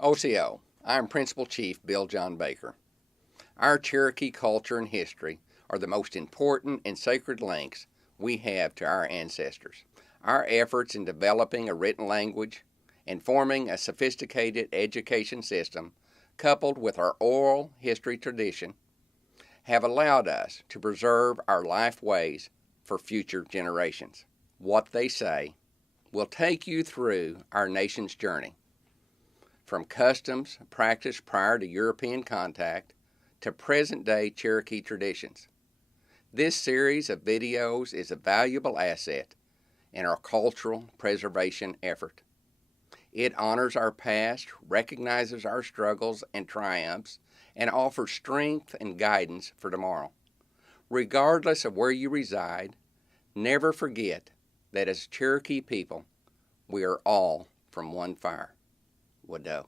OCO, I'm Principal Chief Bill John Baker. Our Cherokee culture and history are the most important and sacred links we have to our ancestors. Our efforts in developing a written language and forming a sophisticated education system, coupled with our oral history tradition, have allowed us to preserve our life ways for future generations. What they say will take you through our nation's journey, from customs practiced prior to European contact to present-day Cherokee traditions. This series of videos is a valuable asset in our cultural preservation effort. It honors our past, recognizes our struggles and triumphs, and offers strength and guidance for tomorrow. Regardless of where you reside, never forget that as Cherokee people, we are all from one fire. Wadoe.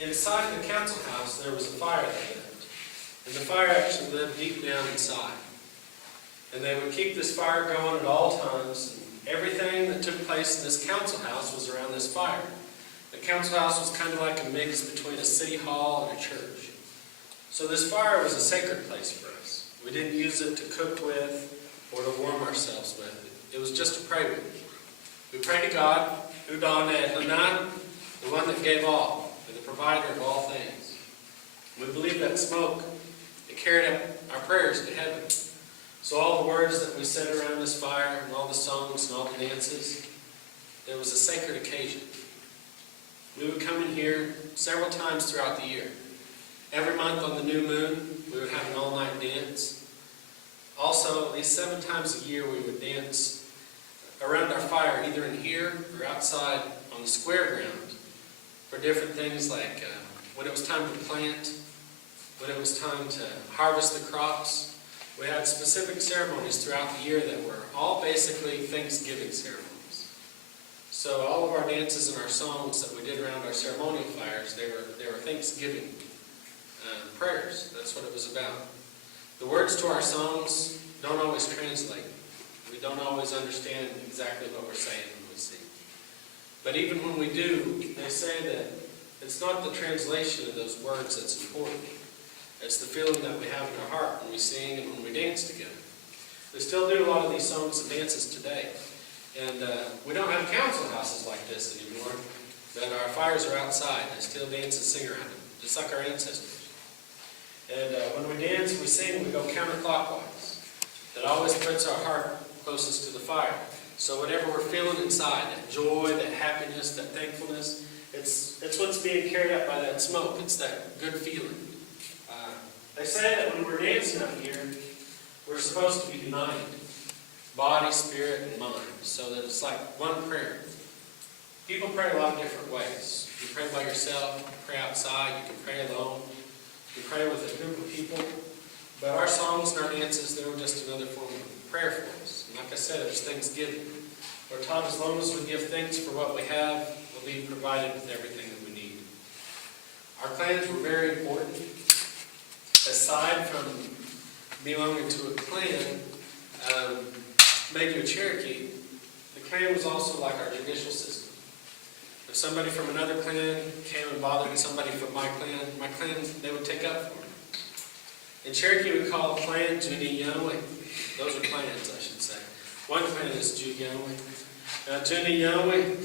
Inside the council house, there was a fire that lived, and the fire actually lived deep down inside. And they would keep this fire going at all times, and everything that took place in this council house was around this fire. The council house was kind of like a mix between a city hall and a church. So this fire was a sacred place for us. We didn't use it to cook with or to warm ourselves with. It was just to pray with. We prayed to God, Uninoheda, the one that gave all, the provider of all things. We believe that smoke, it carried up our prayers to heaven. So all the words that we said around this fire, and all the songs and all the dances, it was a sacred occasion. We would come in here several times throughout the year. Every month on the new moon, we would have an all-night dance. Also, at least 7 times a year, we would dance around our fire, either in here or outside on the square ground, for different things like when it was time to plant, when it was time to harvest the crops. We had specific ceremonies throughout the year that were all basically Thanksgiving ceremonies. So all of our dances and our songs that we did around our ceremonial fires, they were Thanksgiving prayers. That's what it was about. The words to our songs don't always translate. We don't always understand exactly what we're saying when we sing. But even when we do, they say that it's not the translation of those words that's important. It's the feeling that we have in our heart when we sing and when we dance together. We still do a lot of these songs and dances today. And we don't have council houses like this anymore, but our fires are outside. I still dance and sing around them, just like our ancestors. And when we dance, we sing, we go counterclockwise. That always puts our heart closest to the fire. So whatever we're feeling inside, that joy, that happiness, that thankfulness, it's what's being carried up by that smoke. It's that good feeling. They say that when we're dancing up here, we're supposed to be united. Body, spirit, and mind. So that it's like one prayer. People pray a lot of different ways. You pray by yourself, you pray outside, you can pray alone, you pray with a group of people. But our songs and our dances, they were just another form of prayer for us. And like I said, it's Thanksgiving. We're taught as long as we give thanks for what we have, we'll be provided with everything that we need. Our clans were very important. Aside from belonging to a clan, maybe a Cherokee, the clan was also like our judicial system. If somebody from another clan came and bothered somebody from my clan, they would take up for it. In Cherokee, we call a clan Uninoheda. Those are clans, I should say. One clan is Uninoheda. Now, Uninoheda,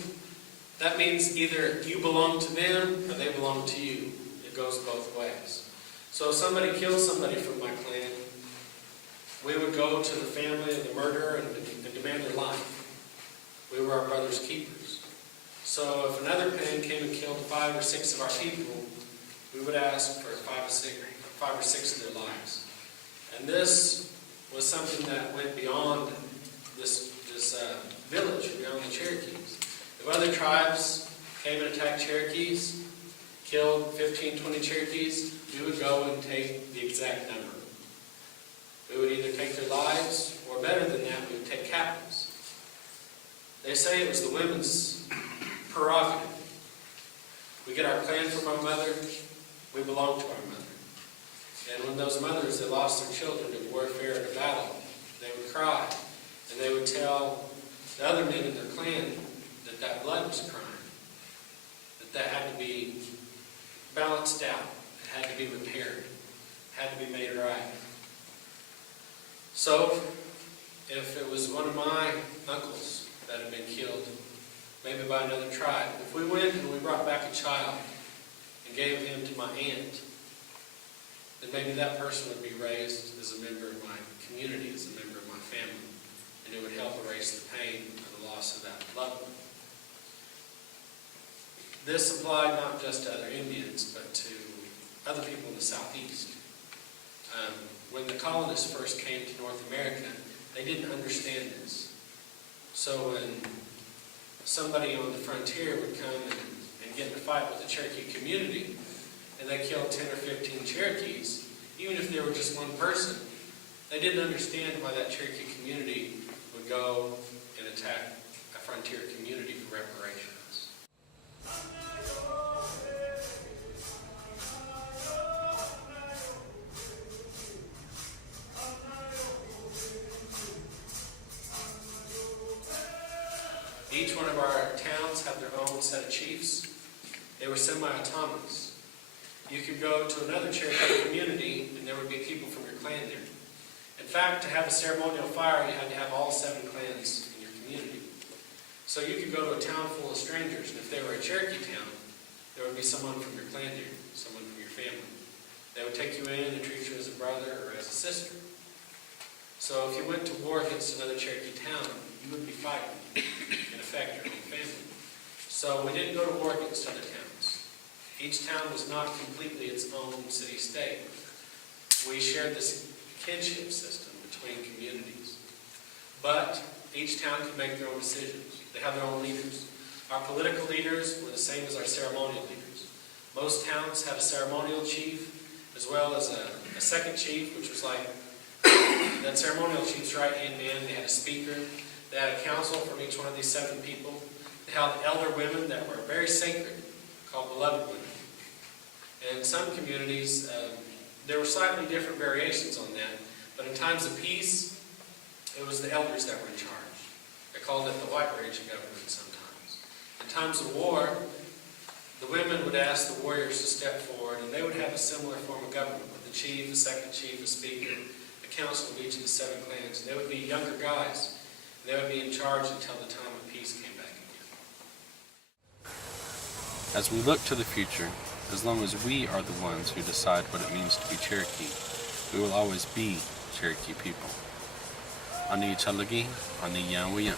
that means either you belong to them or they belong to you. It goes both ways. So if somebody kills somebody from my clan, we would go to the family of the murderer and demand their life. We were our brother's keepers. So if another clan came and killed 5 or 6 of our people, we would ask for 5 or 6 of their lives. And this was something that went beyond this village, beyond the Cherokees. If other tribes came and attacked Cherokees, killed 15, 20 Cherokees, we would go and take the exact number. We would either take their lives, or better than that, we would take captives. They say it was the women's prerogative. We get our clan from our mother, we belong to our mother. And when those mothers that lost their children in warfare and a battle, they would cry, and they would tell the other men in their clan that that blood was crying, that had to be balanced out, it had to be repaired, it had to be made right. So, if it was one of my uncles that had been killed, maybe by another tribe, if we went and we brought back a child and gave him to my aunt, then maybe that person would be raised as a member of my community, as a member of my family, and it would help erase the pain of the loss of that loved one. This applied not just to other Indians, but to other people in the Southeast. When the colonists first came to North America, they didn't understand this. So when somebody on the frontier would come and get in a fight with the Cherokee community, and they killed 10 or 15 Cherokees, even if they were just one person, they didn't understand why that Cherokee community would go and attack a frontier community for reparations. Each one of our towns have their own set of chiefs. They were semi-autonomous. You could go to another Cherokee community and there would be people from your clan there. In fact, to have a ceremonial fire, you had to have all 7 clans in your community. So you could go to a town full of strangers, and if they were a Cherokee town, there would be someone from your clan there, someone from your family. They would take you in and treat you as a brother or as a sister. So if you went to war against another Cherokee town, you would be fighting, in effect, your own family. So we didn't go to war against other towns. Each town was not completely its own city-state. We shared this kinship system between communities. But each town could make their own decisions. They have their own leaders. Our political leaders were the same as our ceremonial leaders. Most towns had a ceremonial chief, as well as a second chief, which was like that ceremonial chief's right-hand man. They had a speaker. They had a council from each one of these 7 people. They held elder women that were very sacred, called beloved women. And in some communities, there were slightly different variations on that, but in times of peace, it was the elders that were in charge. They called it the White Ridge government sometimes. In times of war, the women would ask the warriors to step forward, and they would have a similar form of government with the chief, the second chief, a speaker, a council of each of the 7 clans. They would be younger guys. They would be in charge until the time of peace came back again. As we look to the future, as long as we are the ones who decide what it means to be Cherokee, we will always be Cherokee people. Ani chalagi, ani yawiyan.